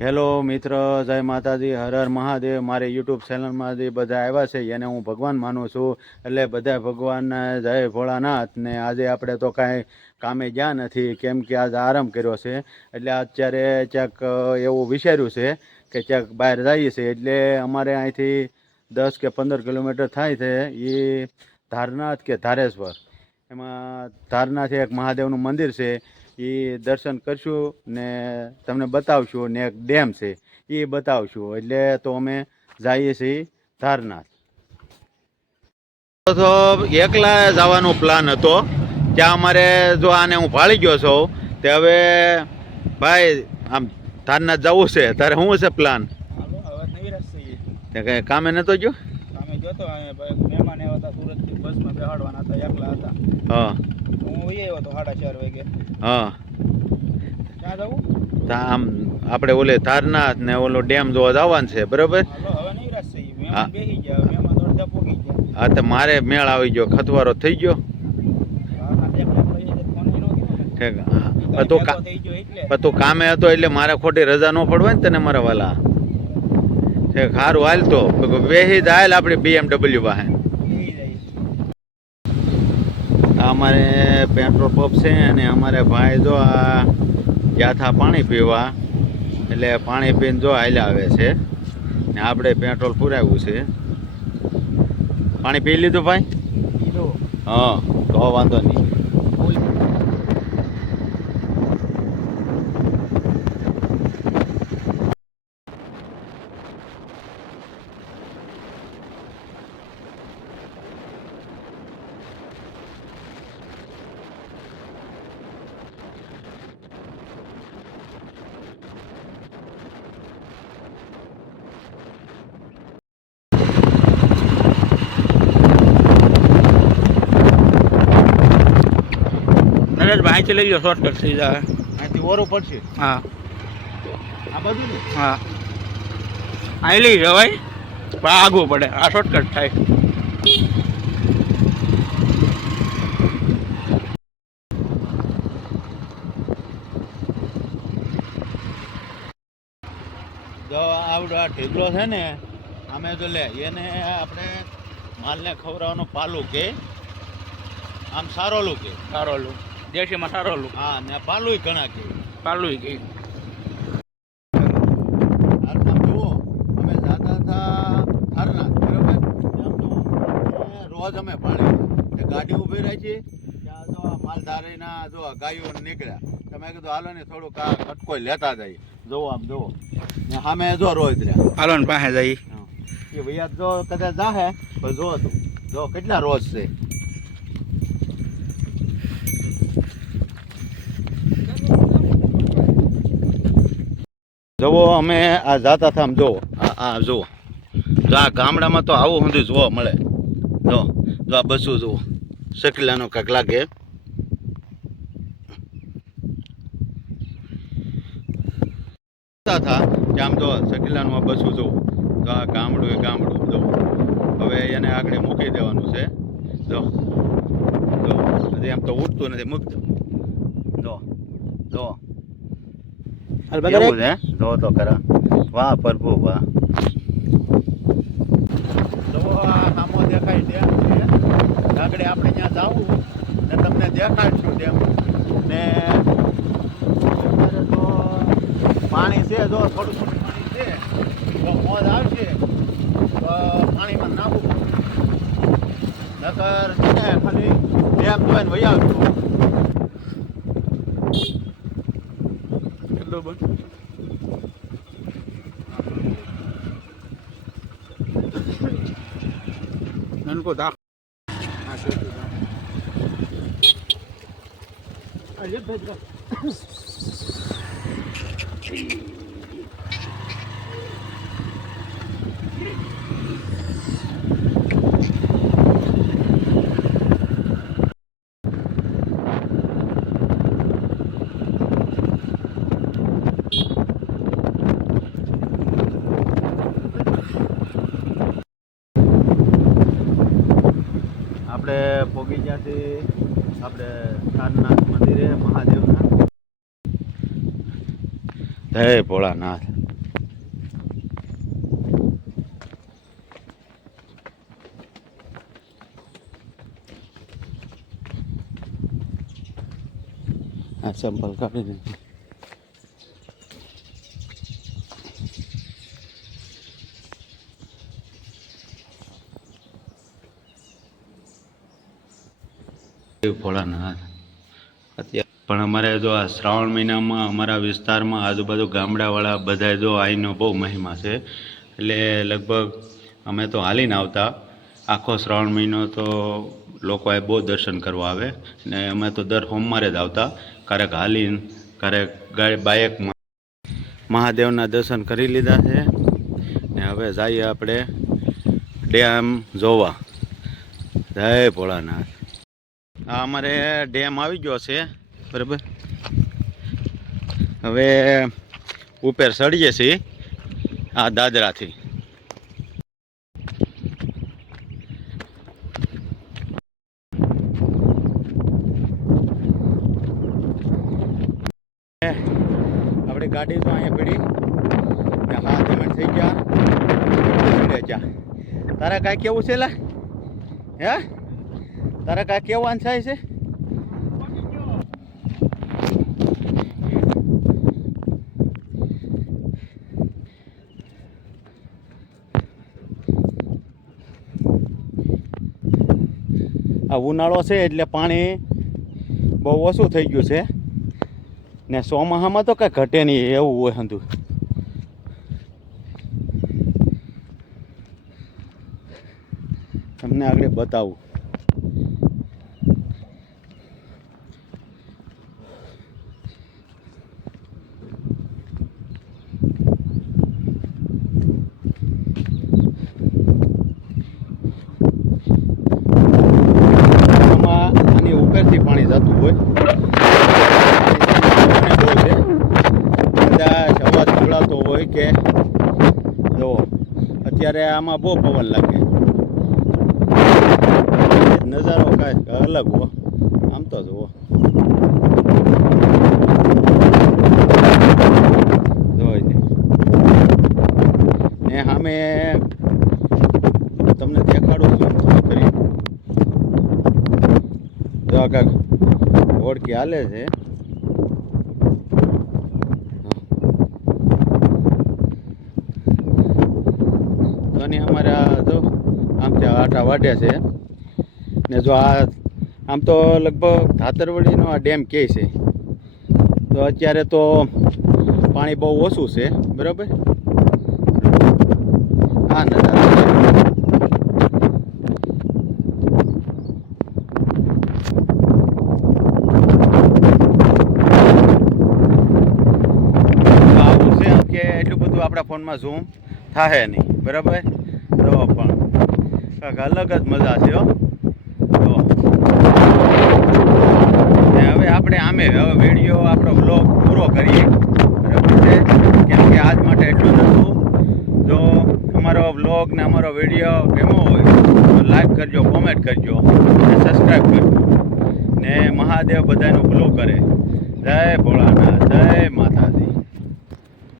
Hello મિત્ર, જય માતાજી, હર હર મહાદેવ. મારી યુટ્યુબ ચેનલમાં જે બધા આવ્યા છે, એને હું ભગવાન માનું છું. એટલે બધા ભગવાનના જય ભોળાનાથ. ને આજે આપણે તો કાંઈ કામે ગયા નથી, કેમ કે આજે આરામ કર્યો છે. એટલે અત્યારે ક્યાંક એવું વિચાર્યું છે કે ક્યાંક બહાર જઈએ છીએ. એટલે અમારે અહીંથી દસ કે પંદર કિલોમીટર થાય છે એ ધારનાથ કે ધારેશ્વર. એમાં ધારનાથ એક મહાદેવનું મંદિર છે. એ દર્શન કરશું ને તમને બતાવશું ને એક ડેમ છે એ બતાવશું. એટલે તો અમે જઈએ છીએ ધારનાથ. તો એકલા જવાનો પ્લાન હતો. ત્યાં અમારે જો આને હું ભાળી ગયો છું તે હવે ભાઈ આમ ધારનાથ જવું છે તારે શું છે પ્લાન હવે નૈરાશ કઈ કામે નતો ગયો? અમે જોતો મહેમાન એવા હતા સુરતથી બસમાં બેહાડવાના હતા એકલા હતા. હા. હું વહી આવ્યો હતો સાડા ચાર વાગે. હા. ક્યાં જવું? આમ આપણે ઓલે તારનાથ ને ઓલો ડેમ જોવા જવાનું છે બરોબર? હવે હા. મહેમાન બેસી ગયા મહેમાન તો પોગી ગયા. હા તો મારે મેળ આવી ગયો ખતવારો થઈ ગયો. ઠીક તું કામે હતો એટલે મારે ખોટી રજા ન પડવાય ને તને મારા વાલા. તે સારું હાલતો તો. બેસી જ હાલ આપણી બીએમડબલ્યુ પાસે અમારે પેટ્રોલ પંપ છે અને અમારે ભાઈ જો આ જાથા પાણી પીવા એટલે પાણી પીને જો હાલ આવે છે. ને આપણે પેટ્રોલ પુરાવ્યું છે. પાણી પી લીધું ભાઈ? હા તો વાંધો નહીં. નરેશભાઈ અહીંથી લઈ લો શોર્ટકટ થઈ જાય. અહીંથી ઓરું પડશે. હા. આ બધું ને? હા. અહીં લઈ જવાય પણ આગવું પડે. આ શોર્ટકટ થાય. જો આવડો આ ઢીકલો છે ને અમે તો લે એને આપણે માલને ખવડાવવાનો પાલું કે આમ સારો સારોલું કે સારોલું દેશીમાં સારોલું હા ને પાલુય ઘણા કે. પાલુય હાલ એ રોજ અમે પાણી ગાડી ઊભી રહી છે. ત્યાં જો માલધારીના જો ગાયો નીકળ્યા. તમે કીધું હાલો ને થોડુંક આ કટકો લેતા જાય જુઓ આમ જોવો ને સામે જો રોજ રહ્યા. પાલન પાસે જઈ એ ભૈયા જો કદાચ જાહે તો જો તું. જો કેટલા રોજ છે જુઓ અમે આ જાતા હતા આમ જુઓ આ જુઓ. જો આ ગામડામાં તો આવું સુધી જોવા મળે. જો જો આ બસું જુઓ. શકીલાનો કાંક લાગે. હતા કે આમ જો શકીલાનું આ બસું જુઓ. તો આ ગામડું એ ગામડું જુઓ હવે એને આગળ મૂકી દેવાનું છે. જો જો. હજી આમ તો ઉઠતું નથી, મૂકતું. જો જો. એવું છે જો તો ખરા વાહ પ્રભુ વાહ સામો દેખાય ડેમ છે આગળ આપણે ત્યાં જાવું ને તમને દેખાડશું ડેમ ને અત્યારે તો પાણી છે જો થોડું થોડું પાણી છે તો મોજ આવશે તો પાણીમાં નાખવું નકર છે ને ખાલી ડેમ જોઈને વહી આવજો કેટલું બંધ નનકો દાખ આપણે Jadi abdhanan masirnya mahadewa. Teh pola nah. નાખી ભોળાનાથ અત્યારે પણ અમારે જો આ શ્રાવણ મહિનામાં અમારા વિસ્તારમાં આજુબાજુ ગામડાવાળા બધા જો અહીંનો બહુ મહિમા છે. એટલે લગભગ અમે તો હાલીને આવતા. આખો શ્રાવણ મહિનો તો લોકો અહીં બહુ દર્શન કરવા આવે ને અમે તો દર સોમવારે જ આવતા. ક્યારેક હાલીને, ક્યારેક ગાડી બાઇકમાં મહાદેવના દર્શન કરી લીધા છે. ને હવે જઈએ આપણે ડેમ જોવા. જય ભોળાનાથ. આ અમારે ડેમ આવી ગયો છે, બરાબર? હવે ઉપર ચડીએ છીએ, આ દાદરાથી. આપણી ગાડી તો અહીંયા પડી, ને હા તમે થઈ ગયા. તારા કાંઈ કેવું છે લા? હે? તારા કા કેવાનું થાય છે? આ ઉનાળો છે એટલે પાણી બહુ ઓછું થઈ ગયું છે. ને ચોમાહામાં તો કાંઈ ઘટે નહીં એવું હોય હંધું તમને આગળ બતાવું આમાં આની ઉપરથી પાણી જતું હોય. હોય કે અત્યારે આમાં બહુ પવન લાગે. નજારો કાંઈક અલગ હો. આમ તો જુઓ. ને સામે તમને દેખાડું છું કરી ઓળખી હાલે છે. અને અમારે આ જો, આમ ત્યાં આટા વાઢે છે. ને જો આ, આમ તો લગભગ ધાતરવડીનો આ ડેમ કહે છે. તો અત્યારે તો પાણી બહુ ઓછું છે, બરાબર? હા, નજારો તો આવું છે કે એટલું બધું આપણા ફોનમાં ઝૂમ થાય નહીં. બરાબર? તો પણ કાંક અલગ જ મજા છે હો. તો હવે આપણે આમે, હવે વીડિયો આપણો બ્લોગ પૂરો કરીએ. બરાબર છે? કેમ કે આજ માટે એટલું જ હતું. જો અમારો બ્લોગ ને અમારો વીડિયો ગમ્યો હોય, તો લાઈક કરજો કોમેન્ટ કરજો અને સબસ્ક્રાઈબ કરજો. ને મહાદેવ બધાનું ભલું કરે. જય ભોળાનાથ, જય માતા